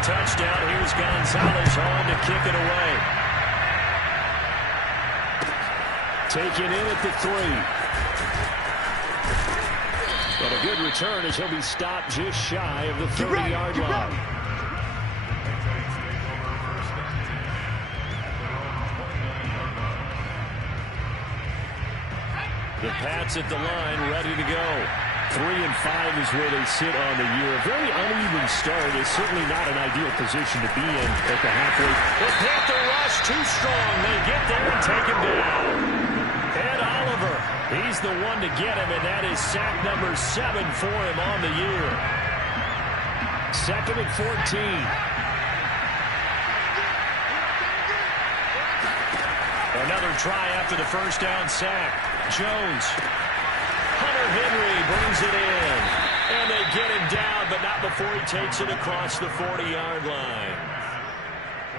a touchdown. Here's Gonzalez on to kick it away. Taken in at the 3. And a good return as he'll be stopped just shy of the 30-yard line. The Pats at the line, ready to go. 3-5 is where they sit on the year. A very uneven start is certainly not an ideal position to be in at the halfway. The Panther rush too strong. They get there and take him down. Ed Oliver, he's the one to get him, and that is sack number 7 for him on the year. 2nd and 14. Another try after the first down sack. Jones. Hunter Henry brings it in. And they get him down, but not before he takes it across the 40-yard line.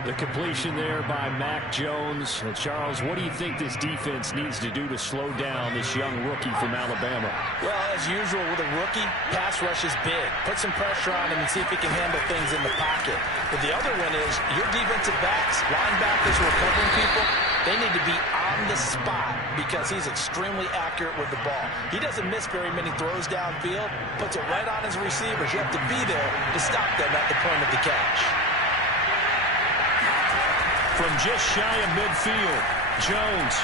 The completion there by Mac Jones. And Charles, what do you think this defense needs to do to slow down this young rookie from Alabama? Well, as usual with a rookie, pass rush is big. Put some pressure on him and see if he can handle things in the pocket. But the other one is your defensive backs, linebackers who are covering people, they need to be on the spot because he's extremely accurate with the ball. He doesn't miss very many throws downfield, puts it right on his receivers. You have to be there to stop them at the point of the catch. From just shy of midfield, Jones.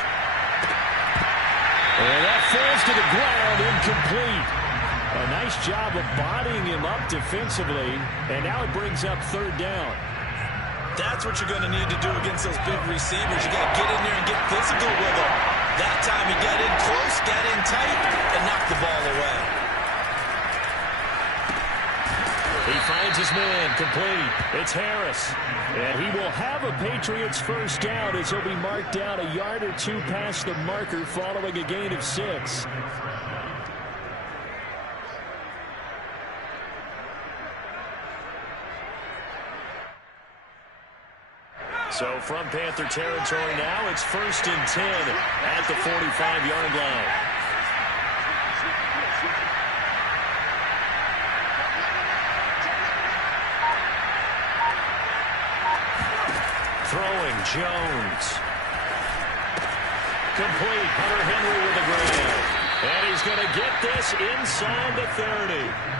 And that falls to the ground, incomplete. A nice job of bodying him up defensively, and now it brings up 3rd down. That's what you're going to need to do against those big receivers. You got to get in there and get physical with them. That time he got in close, got in tight, and knocked the ball away. He finds his man, complete. It's Harris. And he will have a Patriots first down as he'll be marked down a yard or 2 past the marker following a gain of 6. So from Panther territory now, it's 1st and 10 at the 45-yard line. Throwing, Jones. Complete, Hunter Henry with the grab. And he's going to get this inside the 30.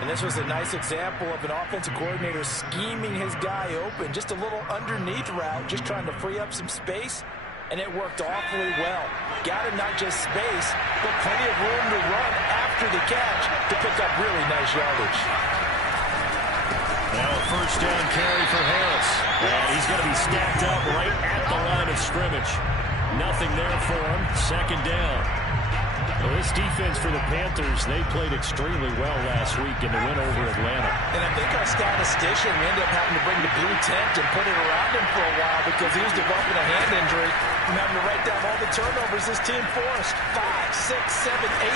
And this was a nice example of an offensive coordinator scheming his guy open. Just a little underneath route, just trying to free up some space. And it worked awfully well. Got him not just space, but plenty of room to run after the catch to pick up really nice yardage. Now a first down carry for Harris. And he's going to be stacked up right at the line of scrimmage. Nothing there for him. 2nd down. Well, this defense for the Panthers, they played extremely well last week in the win over Atlanta. And I think our statistician, we ended up having to bring the blue tent and put it around him for a while because he was developing a hand injury from having to write down all the turnovers this team forced. 5, 6, 7, 8.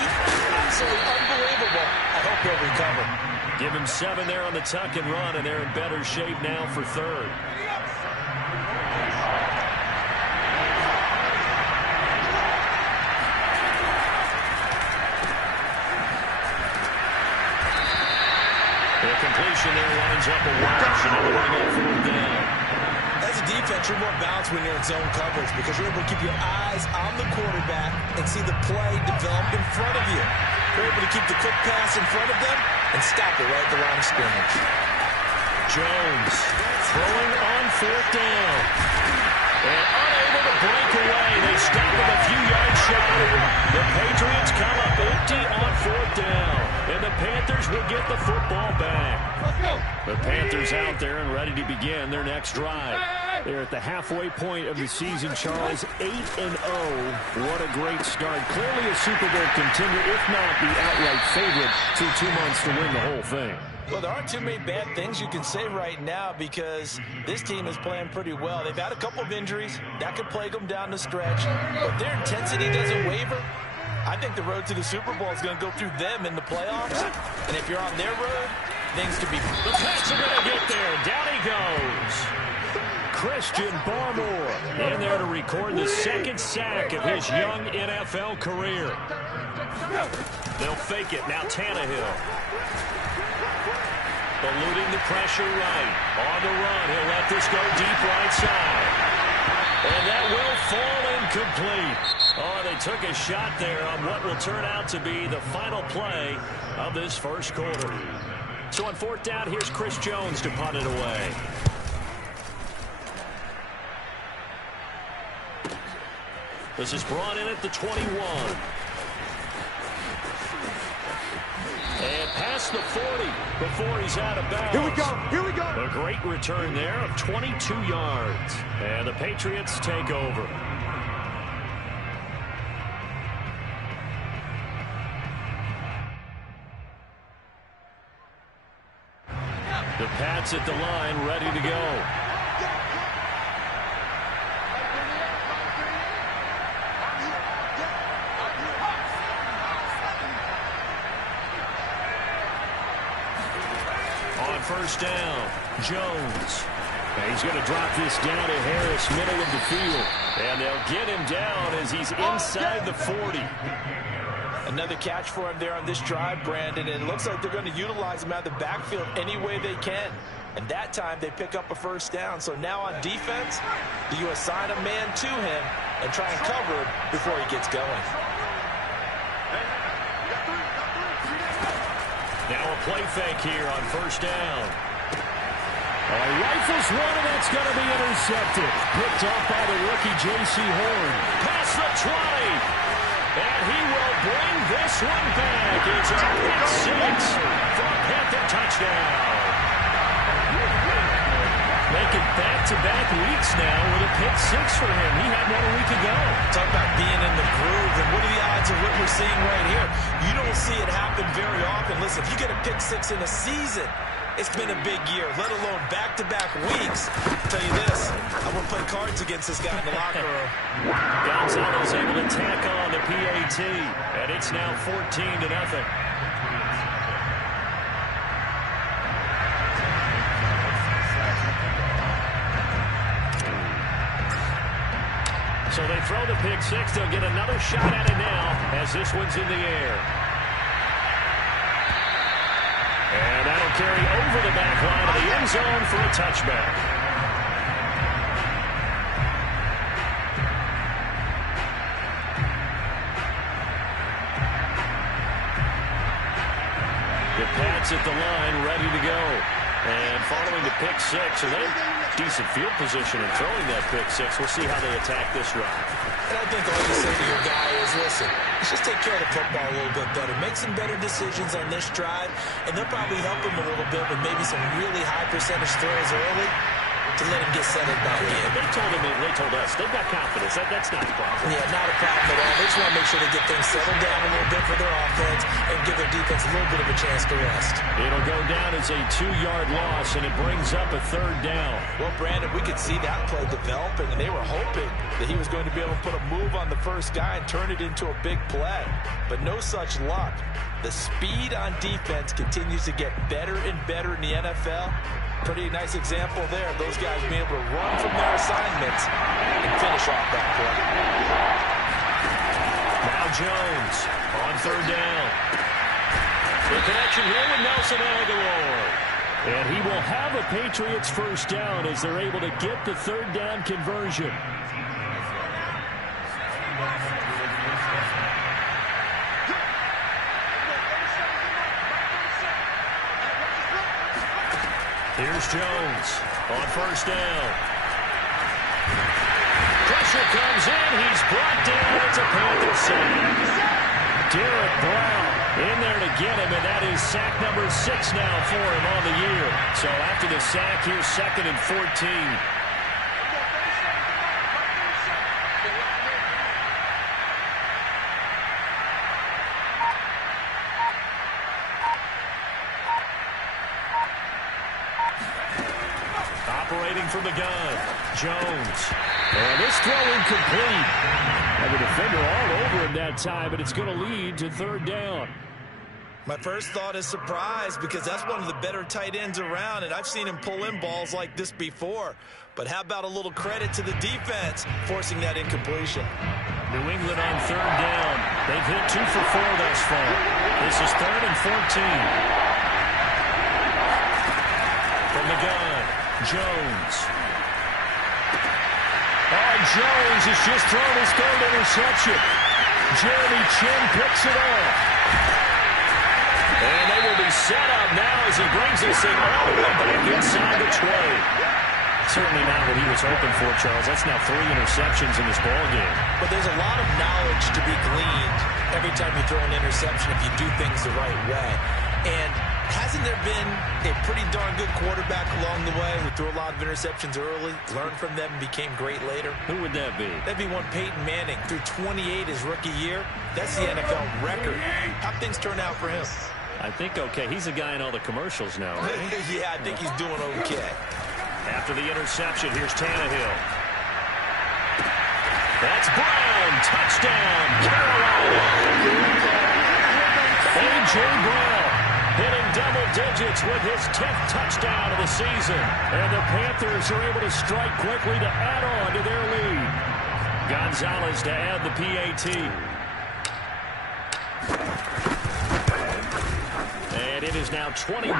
Absolutely unbelievable. I hope he'll recover. Give him 7 there on the tuck and run, and they're in better shape now for 3rd. The completion there winds up a wash, and they're going to go 4th down. As a defense, you're more balanced when you're in zone coverage because you're able to keep your eyes on the quarterback and see the play develop in front of you. You're able to keep the quick pass in front of them and stop it right at the line of scrimmage. Jones throwing on 4th down. And unable to break away. They stop him a few yards shy. The Patriots come up empty on 4th down. And the Panthers will get the football back. The Panthers out there and ready to begin their next drive. They're at the halfway point of the season, Charles. 8-0. What a great start. Clearly a Super Bowl contender, if not the outright favorite, through 2 months to win the whole thing. Well, there aren't too many bad things you can say right now because this team is playing pretty well. They've had a couple of injuries. That could plague them down the stretch. But their intensity doesn't waver. I think the road to the Super Bowl is going to go through them in the playoffs. And if you're on their road, things could be... The Pats are going to get there. Down he goes. Christian Barmore in there to record the 2nd sack of his young NFL career. They'll fake it. Now Tannehill. eluding the pressure right. On the run, he'll let this go deep right side. And that will fall incomplete. Oh, they took a shot there on what will turn out to be the final play of this first quarter. So on fourth down, here's Chris Jones to punt it away. This is brought in at the 21. And past the 40 before he's out of bounds. Here we go. A great return there of 22 yards. And the Patriots take over. The Pats at the line, ready to go. First down, Jones. And he's going to drop this down to Harris, middle of the field. And they'll get him down as he's inside the 40. Another catch for him there on this drive, Brandon. And it looks like they're going to utilize him out of the backfield any way they can. And that time they pick up a first down. So now on defense, do you assign a man to him and try and cover him before he gets going? Now a play fake here on first down. Oh, he rifles one, and that's going to be intercepted. Picked off by the rookie J.C. Horn. Past the 20. And he will bring this one back. It's a pick six for a Panther touchdown. Making back-to-back weeks now with a pick six for him. He had one a week ago. Talk about being in the groove, and what are the odds of what we're seeing right here? You don't see it happen very often. Listen, if you get a pick six in a season, it's been a big year, let alone back-to-back weeks. I'll tell you this, I wouldn't play cards against this guy in the locker room. Gonzalez able to tack on the PAT, and it's now 14-0. So they throw the pick six. They'll get another shot at it now as this one's in the air. And that'll carry over the back line of the end zone for a touchback. The Pats at the line, ready to go. And following the pick six, so they're decent field position in throwing that pick six. We'll see how they attack this drive. And I think all you say to your guy is, listen, let's just take care of the football a little bit better. Make some better decisions on this drive, and they'll probably help him a little bit with maybe some really high percentage throws early to let him get settled back in. They told us, they've got confidence. That's not a problem. Yeah, not a problem at all. They just want to make sure they get things settled down a little bit for their offense and give their defense a little bit of a chance to rest. It'll go down as a 2-yard loss, and it brings up a third down. Well, Brandon, we could see that play developing, and they were hoping that he was going to be able to put a move on the first guy and turn it into a big play. But no such luck. The speed on defense continues to get better and better in the NFL. Pretty nice example there of those guys being able to run from their assignments and finish off that play. Now Jones on third down. The connection here with Nelson Aguilar. And he will have a Patriots first down as they're able to get the third down conversion. Here's Jones on first down. Pressure comes in. He's brought down. It's a Panther sack. Derek Brown in there to get him, and that is sack number 6 now for him on the year. So after the sack, here's 2nd and 14. Operating from the gun, Jones. And this throw incomplete. And the defender all over him that time, but it's going to lead to third down. My first thought is surprise, because that's one of the better tight ends around, and I've seen him pull in balls like this before. But how about a little credit to the defense forcing that incompletion? New England on third down. They've hit 2 for 4 thus far. This is 3rd and 14. the gun. Jones. Oh, Jones has just thrown his third interception. Jeremy Chin picks it off. And they will be set up now as he brings this thing all the way back inside the 20. Certainly not what he was hoping for, Charles. That's now 3 interceptions in this ballgame. But there's a lot of knowledge to be gleaned every time you throw an interception if you do things the right way. And hasn't there been a pretty darn good quarterback along the way who threw a lot of interceptions early, learned from them, and became great later? Who would that be? That'd be one Peyton Manning. Threw 28 his rookie year. That's the NFL record. How'd things turn out for him? I think okay. He's a guy in all the commercials now, right? Yeah, I think he's doing okay. After the interception, here's Tannehill. That's Brown. Touchdown, Carolina. A.J. Brown hitting double digits with his 10th touchdown of the season. And the Panthers are able to strike quickly to add on to their lead. Gonzalez to add the PAT. And it is now 21-0.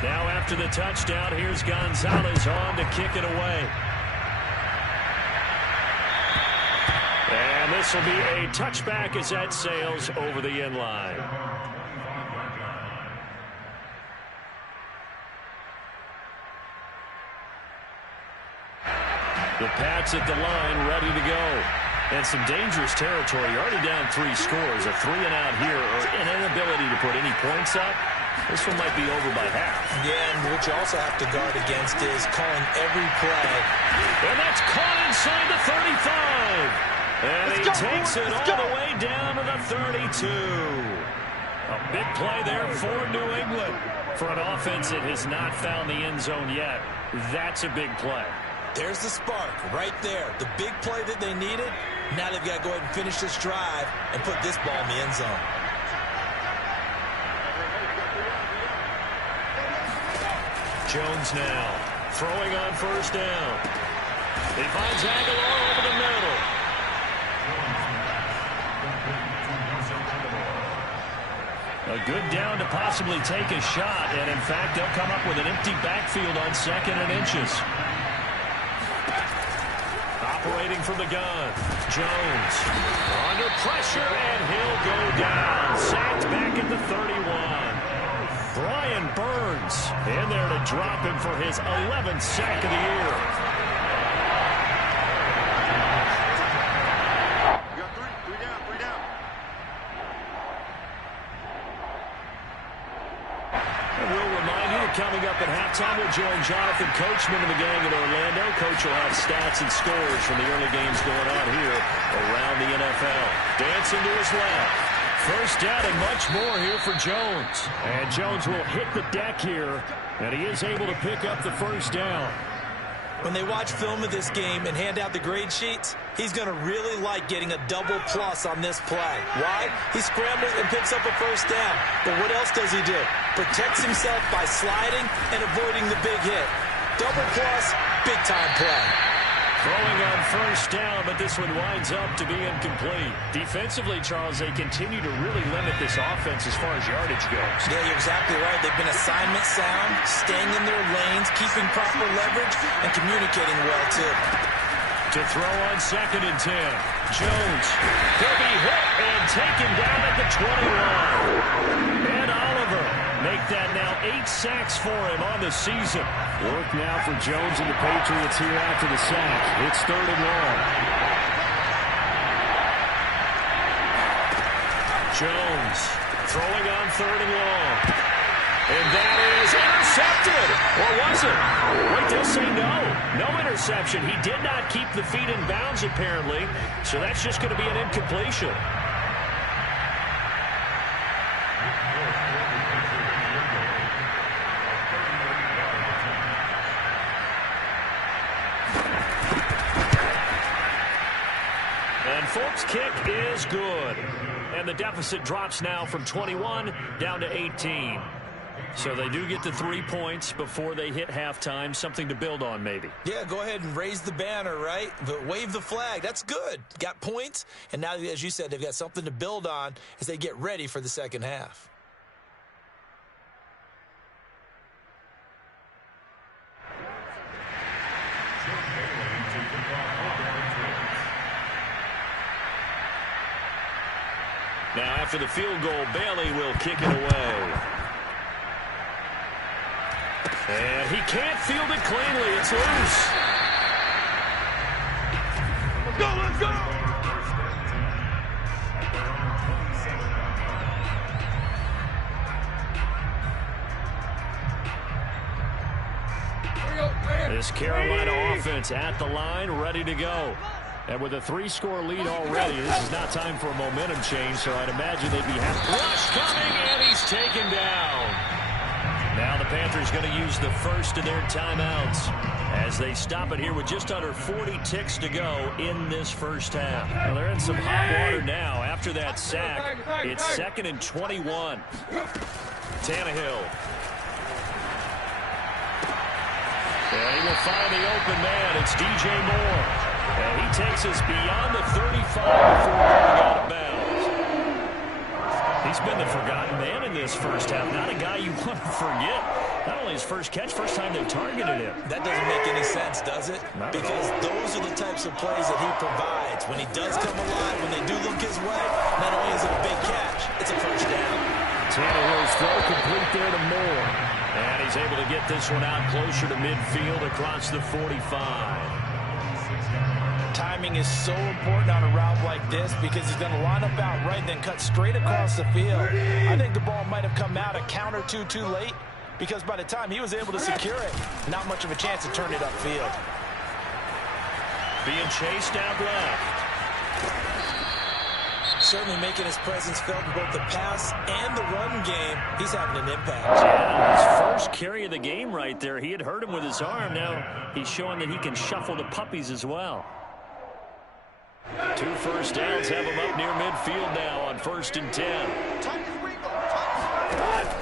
Now after the touchdown, here's Gonzalez on to kick it away. And this will be a touchback as that sails over the end line. The Pats at the line, ready to go. And some dangerous territory. You're already down 3 scores. A 3-and-out here, or an inability to put any points up. This one might be over by half. Yeah, and what you also have to guard against is calling every play. And that's caught inside the 35. And he takes it all the way down to the 32. A big play there for New England. For an offense that has not found the end zone yet, that's a big play. There's the spark right there. The big play that they needed. Now they've got to go ahead and finish this drive and put this ball in the end zone. Jones now throwing on first down. He finds Aguilar over the middle. A good down to possibly take a shot, and in fact, they'll come up with an empty backfield on 2nd and inches. Operating from the gun, Jones under pressure, and he'll go down. Sacked back at the 31. Brian Burns in there to drop him for his 11th sack of the year. You got three down. And we'll remind you that coming up at halftime, we'll join Jonathan Coachman and the gang in Orlando. Coach will have stats and scores from the early games going on here around the NFL. Dancing to his left. First down and much more here for Jones. And Jones will hit the deck here, and he is able to pick up the first down. When they watch film of this game and hand out the grade sheets, he's going to really like getting a double plus on this play. Why? He scrambles and picks up a first down. But what else does he do? Protects himself by sliding and avoiding the big hit. Double plus, big-time play. Throwing on first down, but this one winds up to be incomplete. Defensively, Charles, they continue to really limit this offense as far as yardage goes. Yeah, you're exactly right. They've been assignment sound, staying in their lanes, keeping proper leverage, and communicating well, too. To throw on 2nd and 10. Jones. He'll be hit and taken down at the 21. And Oliver make that now 8 sacks for him on the season. Work now for Jones and the Patriots here after the sack. It's 3rd and long. Jones throwing on 3rd and long. And that is intercepted. Or was it? Wait, they'll say no. No interception. He did not keep the feet in bounds, apparently. So that's just going to be an incompletion. And Folks' kick is good. And the deficit drops now from 21 down to 18. So they do get the 3 points before they hit halftime, something to build on maybe. Yeah, go ahead and raise the banner, right? But wave the flag. That's good. Got points, and now, as you said, they've got something to build on as they get ready for the second half. Now, after the field goal, Bailey will kick it away. And he can't field it cleanly. It's loose. Let's go, let's go! This Carolina offense at the line, ready to go. And with a 3-score lead already, this is not time for a momentum change, so I'd imagine they'd be happy. Rush coming, and he's taken down. Now the Panthers going to use the first of their timeouts as they stop it here with just under 40 ticks to go in this first half. Well, they're in some hot water now. After that sack, it's 2nd and 21. Tannehill. And he will find the open man. It's DJ Moore. And he takes us beyond the 35 before going out of bounds. He's been the forgotten man in this first half. Not a guy you want to forget. Not only his first catch, first time they've targeted him. That doesn't make any sense, does it? Because those are the types of plays that he provides. When he does come alive, when they do look his way, not only is it a big catch, it's a first down. Tannehill's throw complete there to Moore. And he's able to get this one out closer to midfield across the 45. Timing is so important on a route like this because he's going to line up out right and then cut straight across the field. I think the ball might have come out a count or two too late because by the time he was able to secure it, not much of a chance to turn it upfield. Being chased out left. Certainly making his presence felt in both the pass and the run game. He's having an impact. Yeah, his first carry of the game right there. He had hurt him with his arm. Now he's showing that he can shuffle the puppies as well. 2 first downs have him up near midfield now on 1st and 10.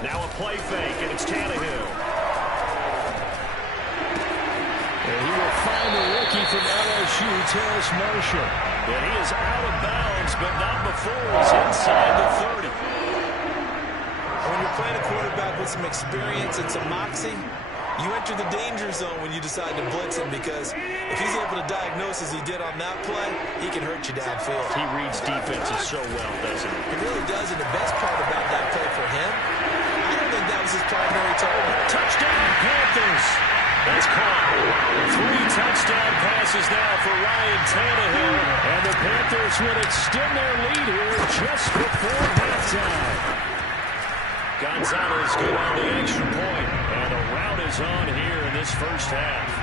Now a play fake, and it's Tannehill. And he will find the rookie from LSU, Terrace Marshall. And he is out of bounds, but not before he's inside the 30. When you're playing a quarterback with some experience and some moxie, you enter the danger zone when you decide to blitz him because if he's able to diagnose as he did on that play, he can hurt you downfield. He reads defenses so well, doesn't he? He really does, and the best part about that play for him, I don't think that was his primary target. Touchdown, Panthers! That's caught. 3 touchdown passes now for Ryan Tannehill, and the Panthers would extend their lead here just before halftime. Gonzalez good on the extra point, and a rout is on here in this first half.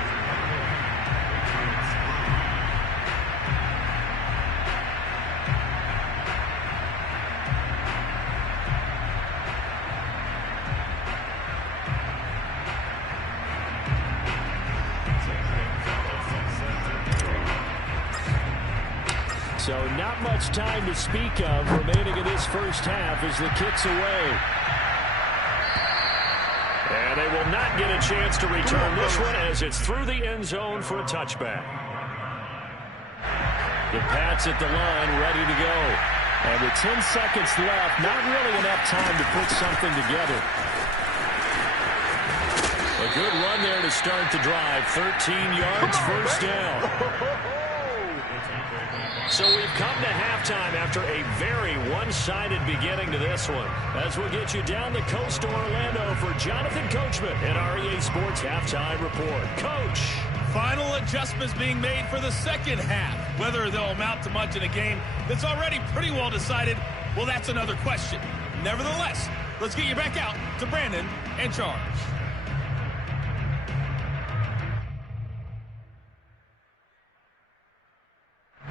So not much time to speak of remaining in this first half as the kick's away. And they will not get a chance to return this one as it's through the end zone for a touchback. The Pats at the line ready to go. And with 10 seconds left, not really enough time to put something together. A good run there to start the drive. 13 yards, first down. So we've come to halftime after a very one-sided beginning to this one. As we'll get you down the coast to Orlando for Jonathan Coachman and our EA Sports Halftime Report. Coach. Final adjustments being made for the second half. Whether they'll amount to much in a game that's already pretty well decided, well, that's another question. Nevertheless, let's get you back out to Brandon and Charles.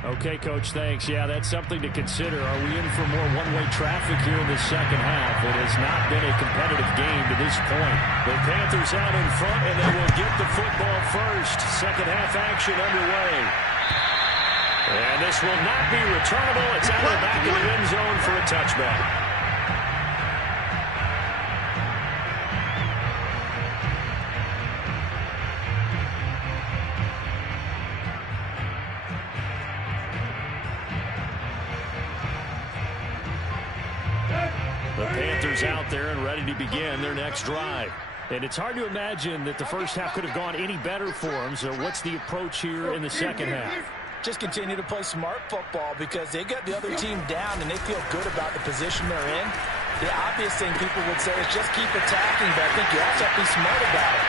Okay, Coach, thanks. Yeah, that's something to consider. Are we in for more one-way traffic here in the second half? It has not been a competitive game to this point. The Panthers out in front, and they will get the football first. Second half action underway. And this will not be returnable. It's out of the back of the end zone for a touchback. The Panthers out there and ready to begin their next drive. And it's hard to imagine that the first half could have gone any better for them. So what's the approach here in the second half? Just continue to play smart football because they got the other team down and they feel good about the position they're in. The obvious thing people would say is just keep attacking, but I think you also have to be smart about it.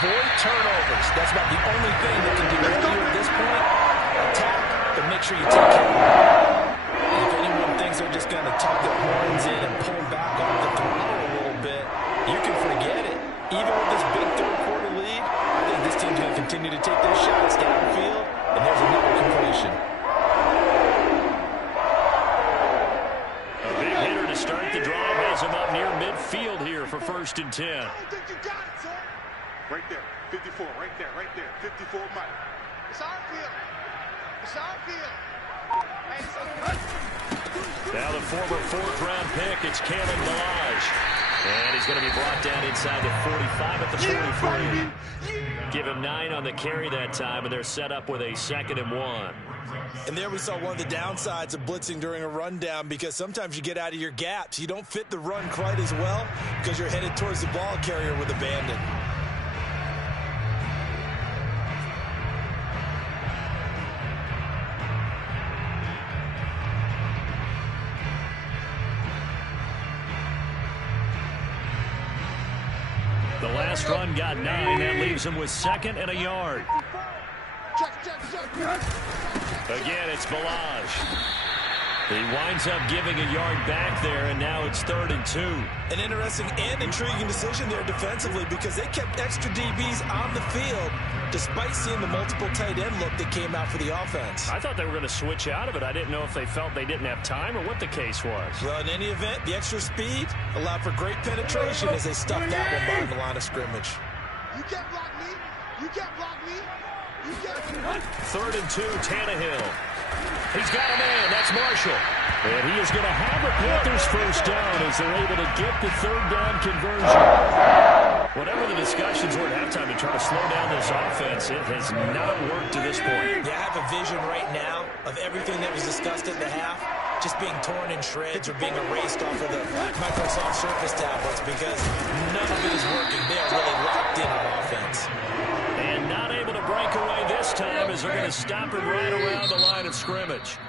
Avoid turnovers. That's about the only thing that can derail you at this point. Attack, but make sure you take care of it. And if anyone thinks they're just going to tuck their horns in and pull back off the throttle a little bit, you can forget it. Even with this big third-quarter lead, I think this team's going to continue to take their shots downfield, and there's another completion. A big hitter to start the drive has him up near midfield here for 1st and 10. I don't think you got it, sir. Right there, 54, right there, 54 Mike. It's our field. It's our field. Now the former 4th-round pick, it's Kalen Balaj. And he's going to be brought down inside the 45 at the 43. Give him 9 on the carry that time, and they're set up with a 2nd and 1. And there we saw one of the downsides of blitzing during a rundown because sometimes you get out of your gaps. You don't fit the run quite as well because you're headed towards the ball carrier with abandon. The last run got 9. That leaves him with 2nd and a yard. Again, it's Balaj. He winds up giving a yard back there, and now it's 3rd and 2. An interesting and intriguing decision there defensively because they kept extra DBs on the field despite seeing the multiple tight end look that came out for the offense. I thought they were going to switch out of it. I didn't know if they felt they didn't have time or what the case was. Well, in any event, the extra speed allowed for great penetration as they stuffed that one behind the line of scrimmage. You can't block me. You can't block me. You can't. 3rd and 2, Tannehill. He's got a man. That's Marshall. And he is going to have the Panthers first down as they're able to get the 3rd down conversion. Whatever the discussions were at halftime to try to slow down this offense, it has not worked to this point. Yeah, I have a vision right now of everything that was discussed at the half just being torn in shreds or being erased off of the Microsoft Surface tablets because none of it is working. They are really locked in on offense. And not able to break away this time as they're going to stop him right around the line of scrimmage.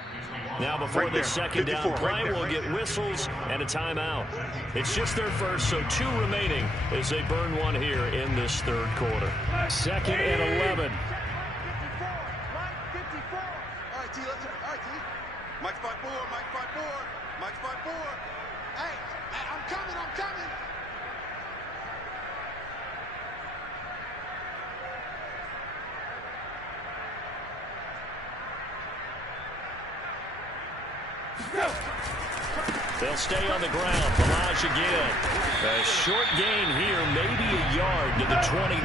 Now before the 2nd down play, we'll get whistles and a timeout. It's just their first, so 2 remaining as they burn one here in this 3rd quarter. 2nd and 11. 54. All right, T, let's go. All right, T. Mike spot 4, Mike spot 4, Mike spot 4. Hey, I'm coming, I'm coming. They'll stay on the ground. Balaj again. A short gain here, maybe a yard to the 29.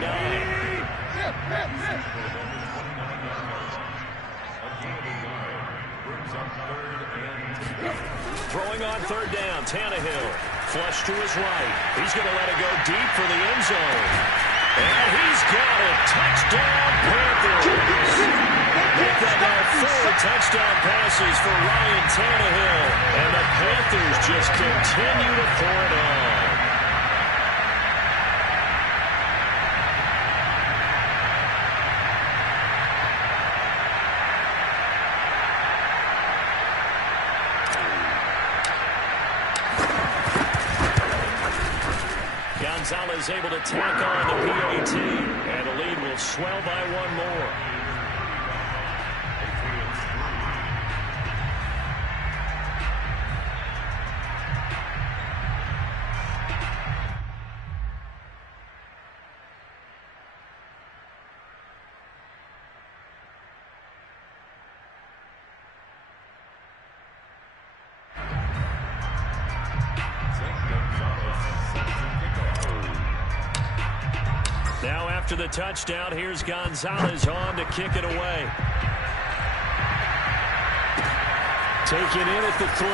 Throwing on 3rd down, Tannehill. Flush to his right. He's going to let it go deep for the end zone. And he's got it. Touchdown, Panthers. Make that now 4 touchdown passes for Ryan Tannehill. And the Panthers just continue to pour it on. Gonzalez able to tack on the PAT, and the lead will swell by 1 more. Now after the touchdown, here's Gonzalez on to kick it away. Taken in at the 3.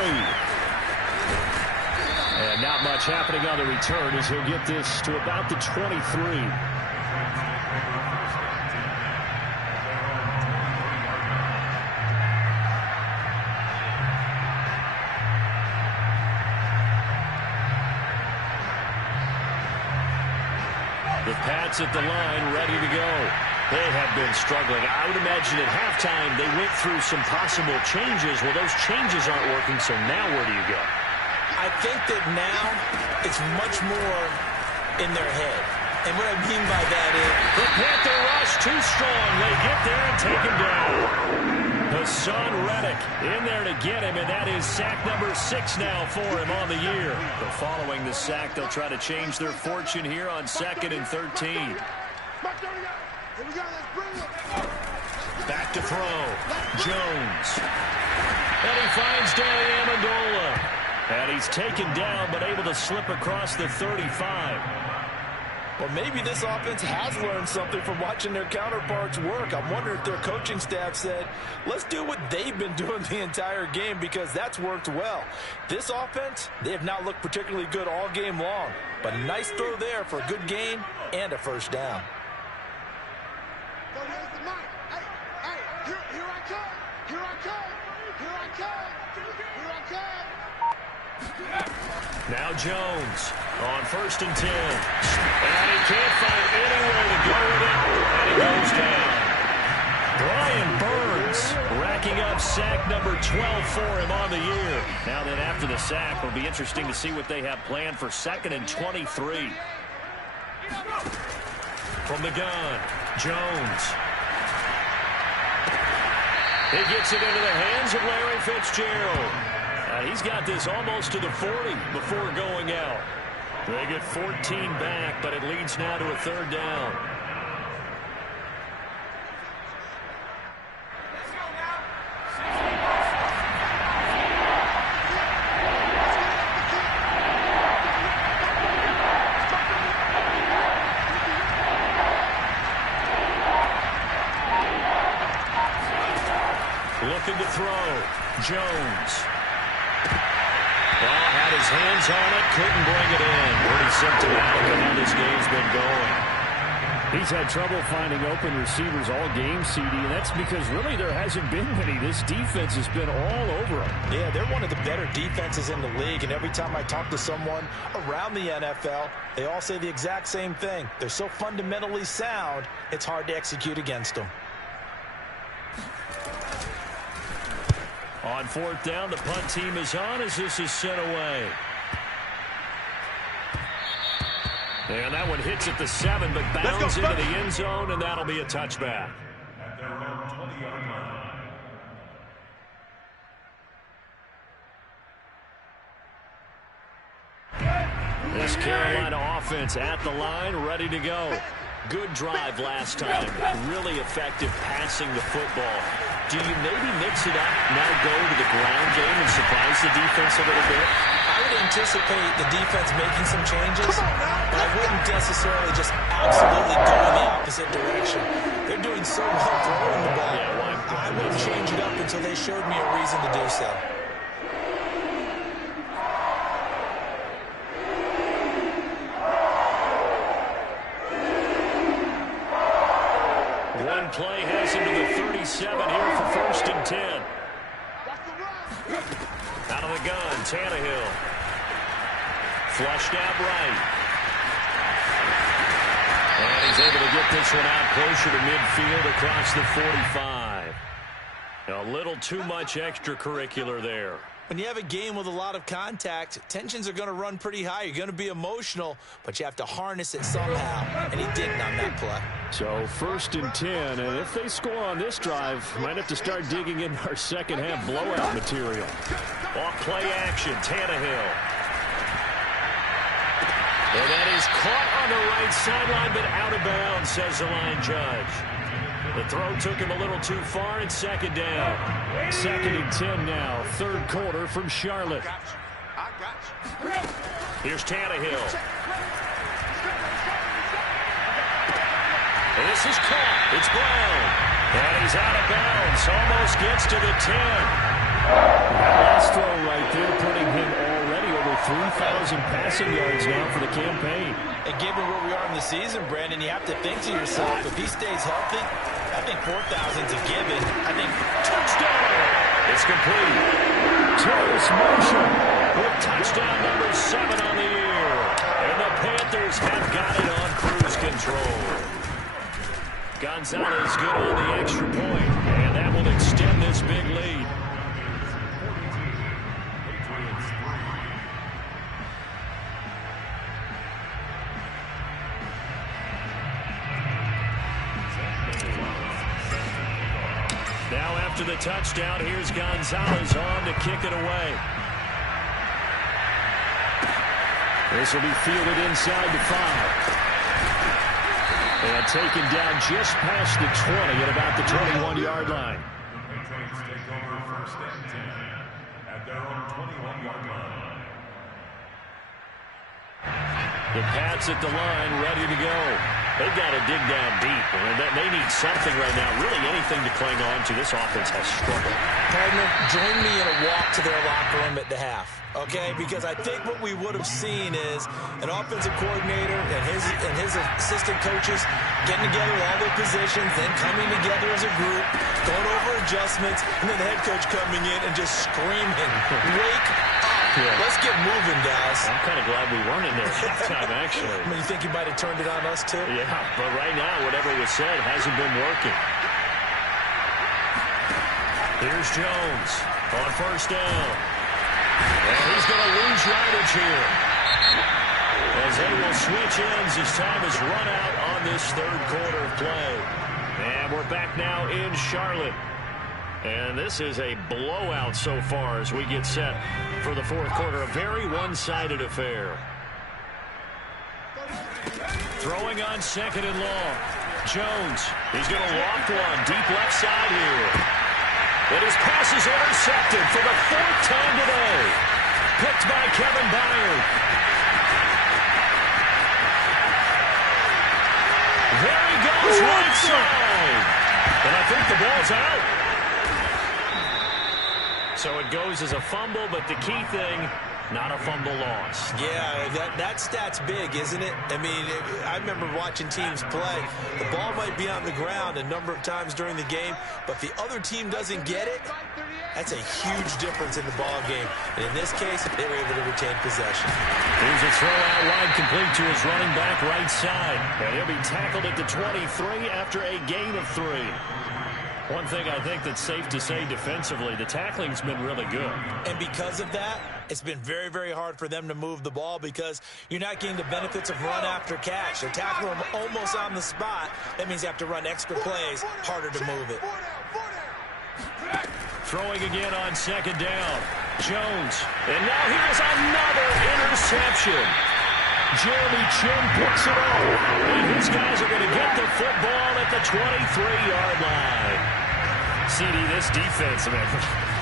And not much happening on the return as he'll get this to about the 23. Pats at the line, ready to go. They have been struggling. I would imagine at halftime they went through some possible changes. Well, those changes aren't working, so now where do you go? I think that now it's much more in their head. And what I mean by that is the Panther rush too strong. They get there and take him down. Hassan Reddick in there to get him, and that is sack number 6 now for him on the year. But following the sack, they'll try to change their fortune here on 2nd and 13. Back to throw. Jones. And he finds Danny Amendola. And he's taken down, but able to slip across the 35. Well, maybe this offense has learned something from watching their counterparts work. I'm wondering if their coaching staff said, let's do what they've been doing the entire game, because that's worked well. This offense, they have not looked particularly good all game long. But a nice throw there for a good gain and a first down. Now Jones on 1st and 10. And he can't find anywhere to go with it. And he goes down. Brian Burns racking up sack number 12 for him on the year. Now then, after the sack, it'll be interesting to see what they have planned for 2nd and 23. From the gun, Jones. He gets it into the hands of Larry Fitzgerald. And he's got this almost to the 40 before going out. They get 14 back, but it leads now to a 3rd down. Looking to throw. Jones. Well, had his hands on it, couldn't bring it in. Pretty symptomatic of how this game's been going. He's had trouble finding open receivers all game, CD, and that's because really there hasn't been many. This defense has been all over him. Yeah, they're one of the better defenses in the league, and every time I talk to someone around the NFL, they all say the exact same thing. They're so fundamentally sound, it's hard to execute against them. On 4th down, the punt team is on as this is sent away. And that one hits at the 7, but bounds into the end zone, and that'll be a touchback. This Carolina offense at the line, ready to go. Good drive last time. Really effective passing the football. Do you maybe mix it up, now go to the ground game and surprise the defense a little bit? I would anticipate the defense making some changes, but I wouldn't necessarily just absolutely go in the opposite direction. They're doing so well throwing the ball. Yeah, I wouldn't change it up until they showed me a reason to do so. One play has him to the 37 here for 1st and 10. Out of the gun, Tannehill. Flushed out right. And he's able to get this one out closer to midfield across the 45. A little too much extracurricular there. When you have a game with a lot of contact, tensions are going to run pretty high. You're going to be emotional, but you have to harness it somehow, and he didn't on that play. So 1st and 10, and if they score on this drive, might have to start digging in our second half blowout material. Off play action, Tannehill. And that is caught on the right sideline, but out of bounds, says the line judge. The throw took him a little too far, and 2nd down. 2nd and 10 now, 3rd quarter from Charlotte. Here's Tannehill. And this is caught. It's Brown. And he's out of bounds. Almost gets to the 10. That last throw right there putting him already over 3,000 passing yards now for the campaign. And given where we are in the season, Brandon, you have to think to yourself, if he stays healthy, I think 4,000's a given. I think touchdown. It's complete. Terrace Marshall with touchdown number 7 on the year. And the Panthers have got it on cruise control. Gonzalez good on the extra point, and that will extend this big lead. Now after the touchdown, here's Gonzalez on to kick it away. This will be fielded inside the 5. And taken down just past the 20 at about the 21-yard line. The Pats at the line, ready to go. They've got to dig down deep, and they need something right now, really anything to cling on to. This offense has struggled. Partner, join me in a walk to their locker room at the half, okay? Because I think what we would have seen is an offensive coordinator and his assistant coaches getting together all their positions, then coming together as a group, going over adjustments, and then the head coach coming in and just screaming, wake up. Yeah. Let's get moving, guys. I'm kind of glad we weren't in there at halftime, actually. I mean, you think you might have turned it on us, too? Yeah, but right now, whatever was said hasn't been working. Here's Jones on first down. And he's going to lose yardage here, as they will switch ends as time has run out on this third quarter of play. And we're back now in Charlotte. And this is a blowout so far as we get set for the fourth quarter. A very one-sided affair. Throwing on second and long. Jones, he's going to loft one deep left side here. And his pass is intercepted for the fourth time today. Picked by Kevin Byard. There he goes, right side. And I think the ball's out. So it goes as a fumble, but the key thing, not a fumble loss. Yeah, that stat's big, isn't it? I mean, I remember watching teams play. The ball might be on the ground a number of times during the game, but the other team doesn't get it. That's a huge difference in the ball game. And in this case, they were able to retain possession. Here's a throw out wide complete to his running back right side. And he'll be tackled at the 23 after a gain of 3. One thing I think that's safe to say defensively, the tackling's been really good. And because of that, it's been very, very hard for them to move the ball because you're not getting the benefits of run after catch. They're tackling them almost on the spot. That means you have to run extra plays, harder to move it. Throwing again on second down. Jones. And now here's another interception. Jeremy Chin picks it up. And his guys are going to get the football at the 23-yard line. CD, this defense, man,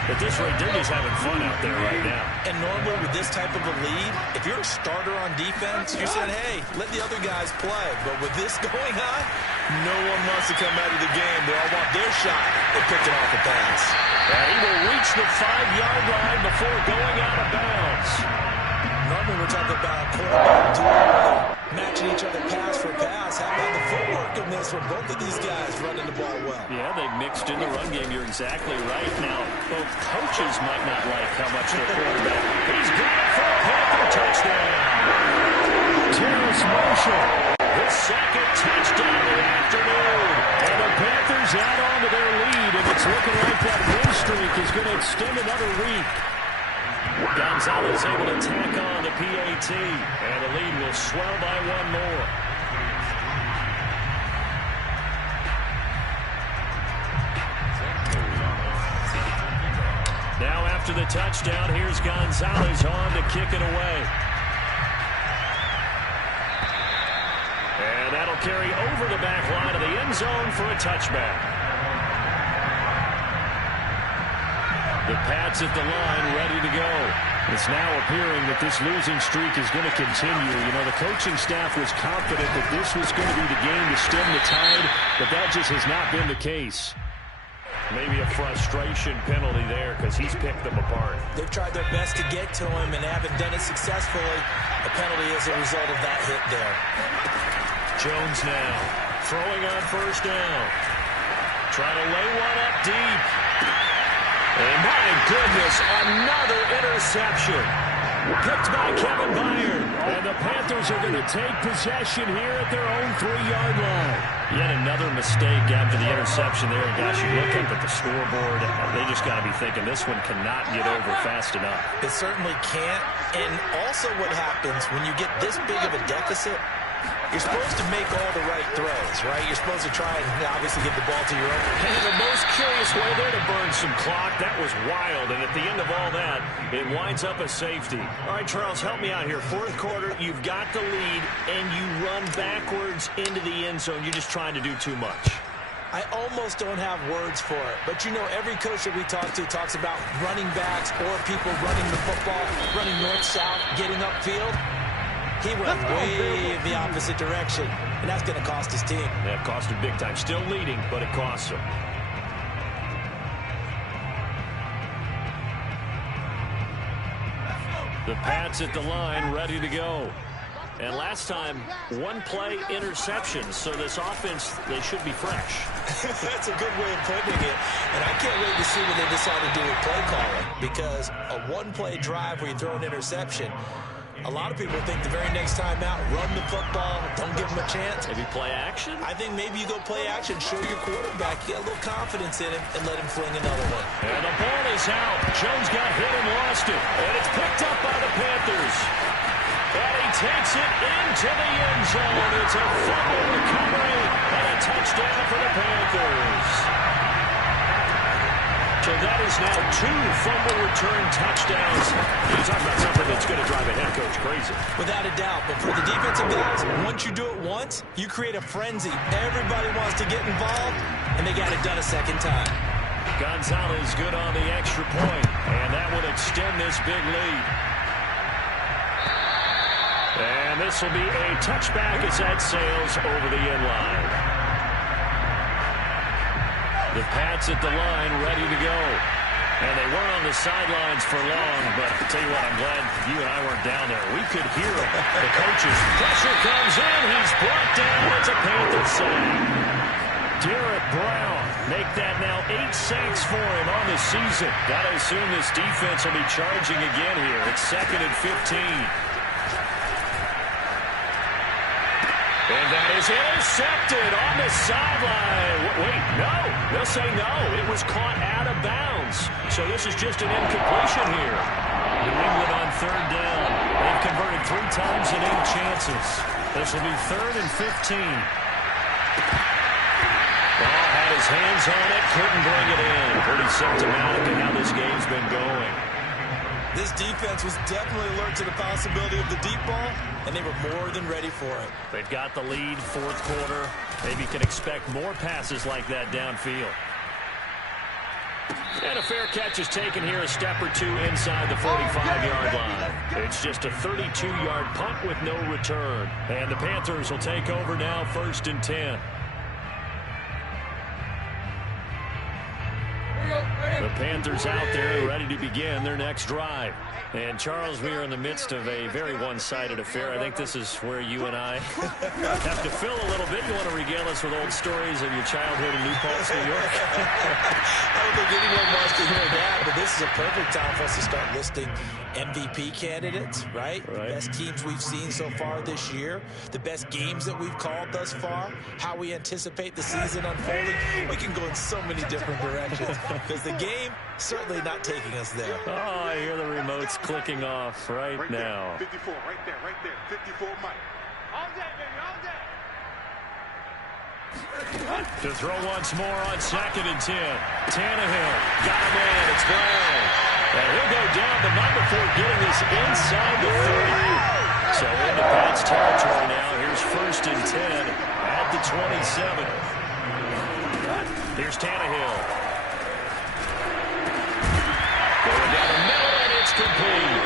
at this rate, they're just having fun out there right now. And normally with this type of a lead, if you're a starter on defense, you're saying, hey, let the other guys play. But with this going on, no one wants to come out of the game. They all want their shot at picking off a pass. And he will reach the 5-yard line before going out of bounds. Normally we're talking about quarterback duel, matching each other pass for pass. How about the footwork in this from both of these guys running the ball well? Yeah, they've mixed in the run game. You're exactly right. Now, both coaches might not like how much their quarterback. He's got it for a Panther touchdown. Terrace Marshall, his second touchdown of the afternoon. And the Panthers add on to their lead, and it's looking like that win streak is going to extend another week. Gonzalez able to tack on the PAT, and the lead will swell by one more. Now after the touchdown, here's Gonzalez on to kick it away. And that'll carry over the back line of the end zone for a touchback. The Pats at the line, ready to go. It's now appearing that this losing streak is going to continue. You know, the coaching staff was confident that this was going to be the game to stem the tide, but that just has not been the case. Maybe a frustration penalty there because he's picked them apart. They've tried their best to get to him and haven't done it successfully. The penalty is a result of that hit there. Jones now throwing on first down. Trying to lay one up deep. And my goodness, another interception. Picked by Kevin Byard. And the Panthers are going to take possession here at their own 3-yard line. Yet another mistake after the interception there. And gosh, you look up at the scoreboard, they just got to be thinking this one cannot get over fast enough. It certainly can't. And also what happens when you get this big of a deficit, you're supposed to make all the right throws, right? You're supposed to try and obviously get the ball to your own. And the most curious way there to burn some clock. That was wild. And at the end of all that, it winds up a safety. All right, Charles, help me out here. Fourth quarter, you've got the lead, and you run backwards into the end zone. You're just trying to do too much. I almost don't have words for it. But, you know, every coach that we talk to talks about running backs or people running the football, running north-south, getting upfield. He went way in the opposite direction, and that's going to cost his team. Yeah, cost him big time. Still leading, but it costs him. The Pats at the line, ready to go. And last time, one-play interception. So this offense, they should be fresh. That's a good way of putting it. And I can't wait to see what they decide to do with play calling. Because a one-play drive where you throw an interception, a lot of people think the very next time out, run the football, don't give them a chance. Maybe play action? I think maybe you go play action, show your quarterback, get a little confidence in him, and let him fling another one. And the ball is out. Jones got hit and lost it. And it's picked up by the Panthers. And he takes it into the end zone. It's a fumble recovery and a touchdown for the Panthers. So that is now 2 fumble return touchdowns. You talk about something that's going to drive a head coach crazy. Without a doubt. But for the defensive guys, once you do it once, you create a frenzy. Everybody wants to get involved, and they got it done a second time. Gonzalez good on the extra point, and that will extend this big lead. And this will be a touchback as that sails over the end line. The Pats at the line, ready to go. And they weren't on the sidelines for long, but I'll tell you what, I'm glad you and I weren't down there. We could hear them. The coaches. Pressure comes in. He's brought down. It's a Panther sack. Derek Brown make that now 8 sacks for him on the season. Got to assume this defense will be charging again here. It's 2nd and 15. And that is intercepted on the sideline. Wait, no. They'll say no. It was caught out of bounds. So this is just an incompletion here. New England on 3rd down. They've converted 3 times in 8 chances. This will be 3rd and 15. Ball had his hands on it. Couldn't bring it in. Pretty symptomatic of how this game's been going. This defense was definitely alert to the possibility of the deep ball, and they were more than ready for it. They've got the lead, 4th quarter. Maybe you can expect more passes like that downfield. And a fair catch is taken here, a step or 2 inside the 45-yard line. It's just a 32-yard punt with no return. And the Panthers will take over now, 1st and 10. The Panthers out there ready to begin their next drive. And, Charles, we are in the midst of a very one-sided affair. I think this is where you and I have to fill a little bit. You want to regale us with old stories of your childhood in New Paltz, New York? I don't think anyone wants to hear that, but this is a perfect time for us to start listing MVP candidates, right? The best teams we've seen so far this year, the best games that we've called thus far, how we anticipate the season unfolding. We can go in so many different directions because the game certainly not taking us there. Oh, I hear the remotes clicking off right now. There, 54, right there. 54, Mike. All day, baby, all day. To throw once more on 2nd and 10. Tannehill got him in. It's Brown. And he'll go down, but not before getting this inside the 30. So into Pats territory now. Here's 1st and 10 at the 27. Here's Tannehill. Going down the middle, and it's complete.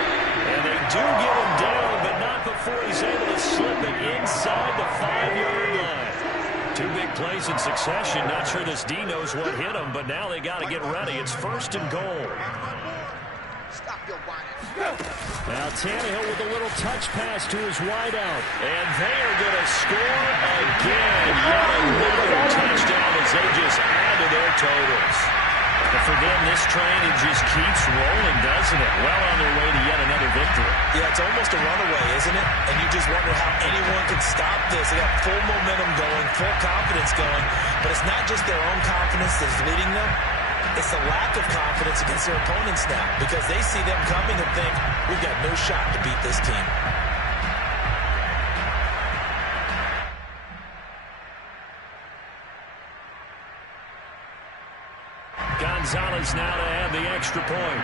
And they do get him down, but not before he's able to slip it inside the 5-yard line. 2 big plays in succession. Not sure this D knows what hit him, but now they got to get ready. It's 1st and goal. Now Tannehill with a little touch pass to his wideout. And they are going to score again. Yet another touchdown as they just add to their totals. And for them, this train, it just keeps rolling, doesn't it? Well on their way to yet another victory. Yeah, it's almost a runaway, isn't it? And you just wonder how anyone can stop this. They got full momentum going, full confidence going, but it's not just their own confidence that's leading them. It's the lack of confidence against their opponents now because they see them coming and think, we've got no shot to beat this team. Gonzalez now to add the extra point.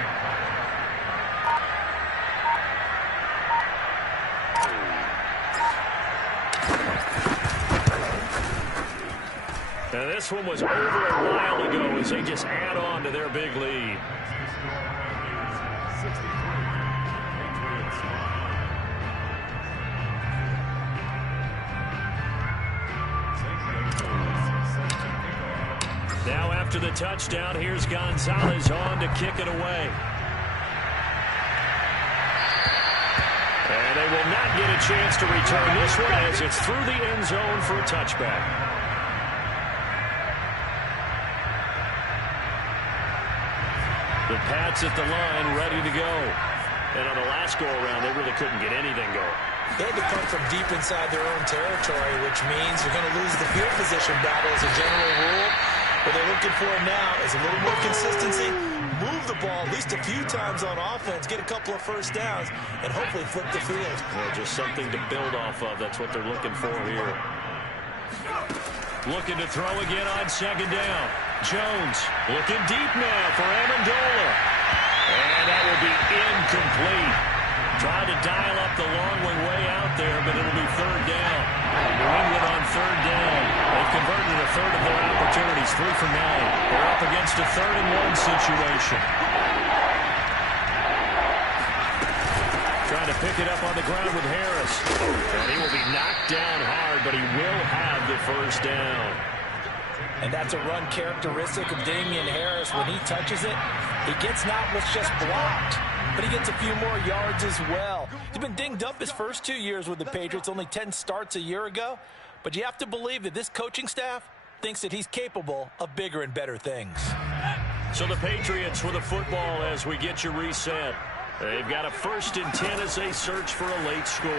And this one was over a while ago as they just add on to their big lead. Now after the touchdown, here's Gonzalez on to kick it away. And they will not get a chance to return this one as it's through the end zone for a touchback. The Pats at the line ready to go. And on the last go-around, they really couldn't get anything going. They had to come from deep inside their own territory, which means you're going to lose the field position battle as a general rule. What they're looking for now is a little more consistency, move the ball at least a few times on offense, get a couple of first downs, and hopefully flip the field. Well, just something to build off of. That's what they're looking for here. Looking to throw again on second down. Jones looking deep now for Amendola. And that will be incomplete. Trying to dial up the long way out there, but it'll be third down. New England on third down. They've converted a third of their opportunities, 3 for 9. They're up against a 3rd-and-1 situation. Trying to pick it up on the ground with Harris. And he will be knocked down hard, but he will have the first down. And that's a run characteristic of Damian Harris. When he touches it, he gets not what's just blocked, but he gets a few more yards as well. He's been dinged up his first 2 years with the Patriots, only 10 starts a year ago. But you have to believe that this coaching staff thinks that he's capable of bigger and better things. So the Patriots with a football as we get you reset. They've got a 1st and 10 as they search for a late score.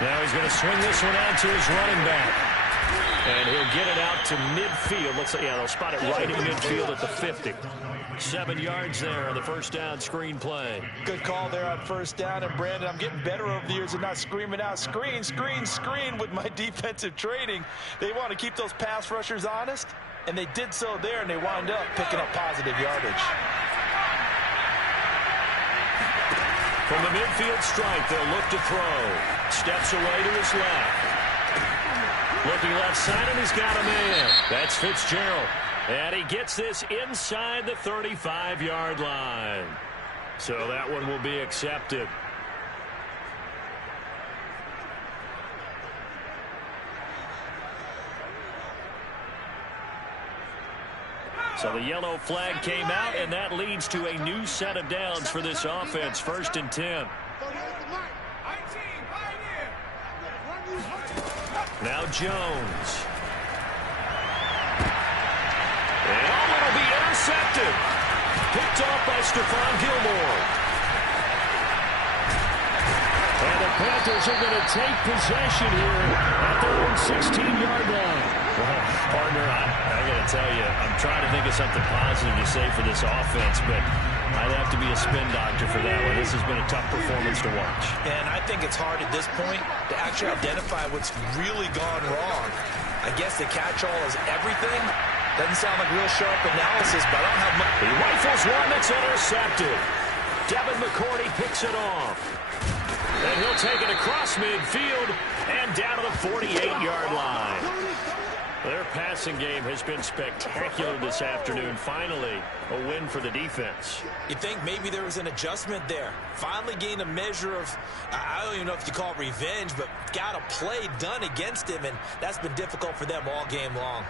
Now he's going to swing this one out to his running back. And he'll get it out to midfield. Let's say, yeah, they'll spot it right in midfield at the 50. 7 yards there on the first down screen play. Good call there on first down. And, Brandon, I'm getting better over the years of not screaming out, screen, screen, screen with my defensive training. They want to keep those pass rushers honest, and they did so there, and they wound up picking up positive yardage. From the midfield strike, they'll look to throw. Steps away to his left. Looking left side, and he's got a man. That's Fitzgerald. And he gets this inside the 35-yard line. So that one will be accepted. So the yellow flag came out, and that leads to a new set of downs for this offense. 1st and 10. Now Jones. And it'll be intercepted. Picked off by Stephon Gilmore. And the Panthers are going to take possession here at their own 16-yard line. Well, partner, I got to tell you, I'm trying to think of something positive to say for this offense, but I'd have to be a spin doctor for that one. This has been a tough performance to watch. And I think it's hard at this point to actually identify what's really gone wrong. I guess the catch-all is everything. Doesn't sound like real sharp analysis, but I don't have much. He rifles one that's intercepted. Devin McCourty picks it off. And he'll take it across midfield and down to the 48-yard line. Their passing game has been spectacular this afternoon. Finally, a win for the defense. You think maybe there was an adjustment there. Finally gained a measure of, I don't even know if you call it revenge, but got a play done against him, and that's been difficult for them all game long.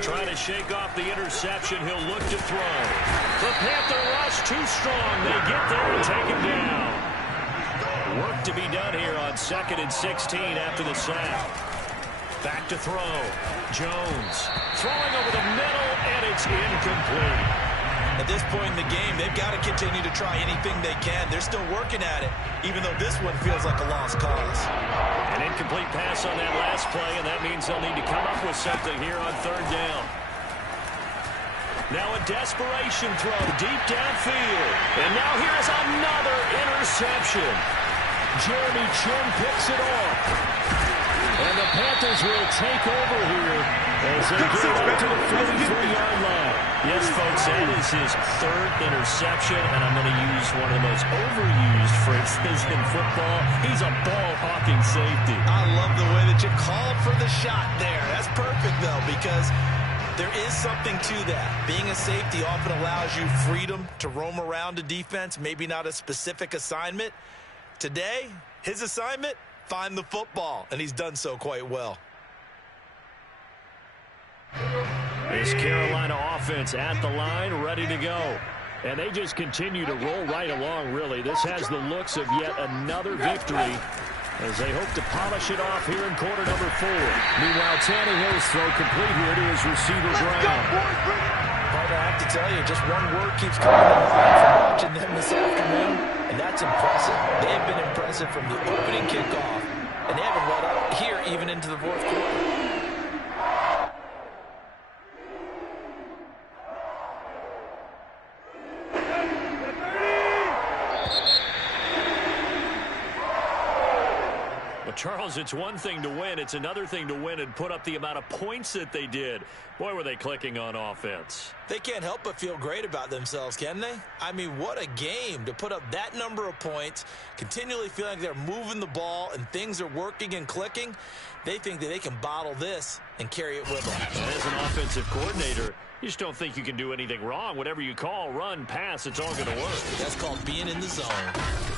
Trying to shake off the interception. He'll look to throw. The Panther rush too strong. They get there and take him down. Work to be done here on 2nd and 16 after the sack. Back to throw. Jones throwing over the middle, and it's incomplete. At this point in the game, they've got to continue to try anything they can. They're still working at it, even though this one feels like a lost cause. An incomplete pass on that last play, and that means they'll need to come up with something here on 3rd down. Now a desperation throw deep downfield. And now here's another interception. Jeremy Chin picks it off. And the Panthers will take over here as they get up to the 43-yard line. Yes, folks, that is his 3rd interception, and I'm going to use one of the most overused phrases in football. He's a ball-hawking safety. I love the way that you called for the shot there. That's perfect, though, because there is something to that. Being a safety often allows you freedom to roam around a defense, maybe not a specific assignment. Today, his assignment, find the football, and he's done so quite well. This Carolina offense at the line, ready to go. And they just continue to roll right along, really. This has the looks of yet another victory as they hope to polish it off here in quarter number 4. Meanwhile, Tannehill's throw complete here to his receiver, Brown. Partner, I have to tell you, just one word keeps coming to mind from watching them this afternoon, and that's impressive. They have been impressive from the opening kickoff, and they haven't let up here even into the 4th quarter. Charles, it's one thing to win. It's another thing to win and put up the amount of points that they did. Boy, were they clicking on offense. They can't help but feel great about themselves, can they? I mean, what a game to put up that number of points, continually feeling like they're moving the ball and things are working and clicking. They think that they can bottle this and carry it with them. As an offensive coordinator, you just don't think you can do anything wrong. Whatever you call, run, pass, it's all going to work. That's called being in the zone.